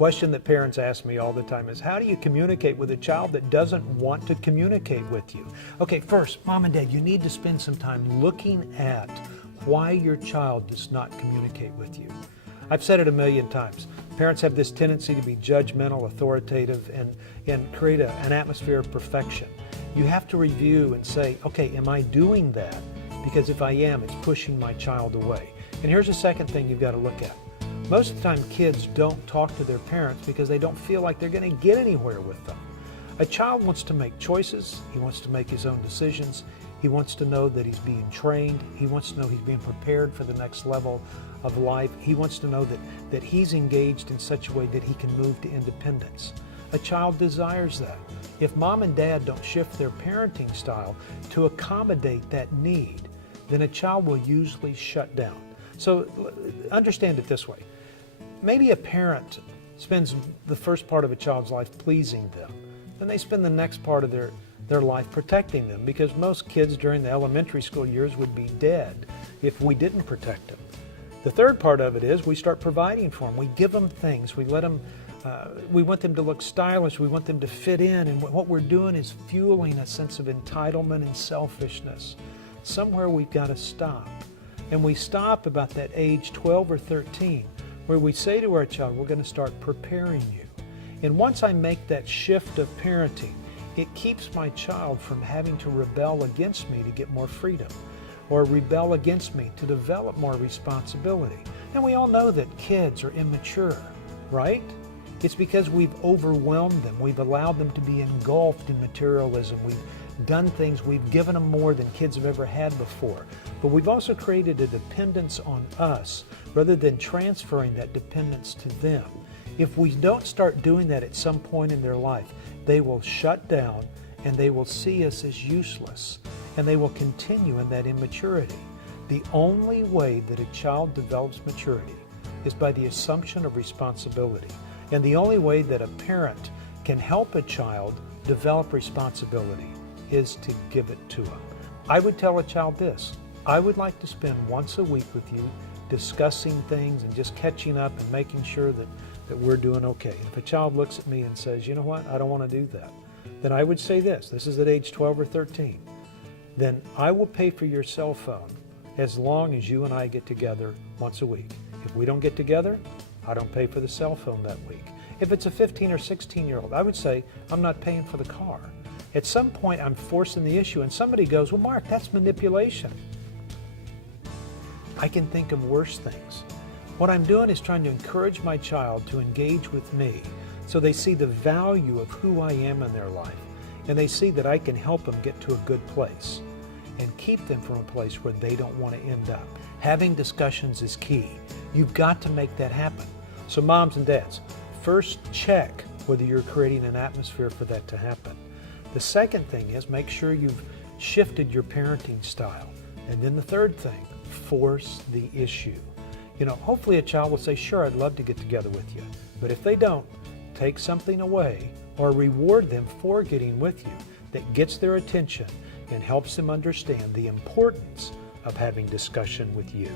question that parents ask me all the time is, how do you communicate with a child that doesn't want to communicate with you? Okay, first, mom and dad, you need to spend some time looking at why your child does not communicate with you. I've said it a million times. Parents have this tendency to be judgmental, authoritative, and create an atmosphere of perfection. You have to review and say, okay, am I doing that? Because if I am, it's pushing my child away. And here's the second thing you've got to look at. Most of the time, kids don't talk to their parents because they don't feel like they're going to get anywhere with them. A child wants to make choices. He wants to make his own decisions. He wants to know that he's being trained. He wants to know he's being prepared for the next level of life. He wants to know that he's engaged in such a way that he can move to independence. A child desires that. If mom and dad don't shift their parenting style to accommodate that need, then a child will usually shut down. So understand it this way. Maybe a parent spends the first part of a child's life pleasing them, and they spend the next part of their life protecting them, because most kids during the elementary school years would be dead if we didn't protect them. The third part of it is we start providing for them. We give them things. We let them, we want them to look stylish. We want them to fit in. And what we're doing is fueling a sense of entitlement and selfishness. Somewhere we've got to stop. And we stop about that age 12 or 13, where we say to our child, we're going to start preparing you. And once I make that shift of parenting, it keeps my child from having to rebel against me to get more freedom, or rebel against me to develop more responsibility. And we all know that kids are immature, right? It's because we've overwhelmed them. We've allowed them to be engulfed in materialism. We've done things, we've given them more than kids have ever had before. But we've also created a dependence on us rather than transferring that dependence to them. If we don't start doing that at some point in their life, they will shut down and they will see us as useless, and they will continue in that immaturity. The only way that a child develops maturity is by the assumption of responsibility. And the only way that a parent can help a child develop responsibility is to give it to them. I would tell a child this: I would like to spend once a week with you discussing things and just catching up and making sure that we're doing okay. If a child looks at me and says, you know what, I don't want to do that, then I would say this is at age 12 or 13, then I will pay for your cell phone as long as you and I get together once a week. If we don't get together, I don't pay for the cell phone that week. If it's a 15 or 16-year-old, I would say, I'm not paying for the car. At some point, I'm forcing the issue, and somebody goes, well, Mark, that's manipulation. I can think of worse things. What I'm doing is trying to encourage my child to engage with me so they see the value of who I am in their life, and they see that I can help them get to a good place and keep them from a place where they don't want to end up. Having discussions is key. You've got to make that happen. So moms and dads, first check whether you're creating an atmosphere for that to happen. The second thing is make sure you've shifted your parenting style. And then the third thing, force the issue. You know, hopefully a child will say, sure, I'd love to get together with you. But if they don't, take something away or reward them for getting with you that gets their attention and helps them understand the importance of having discussion with you.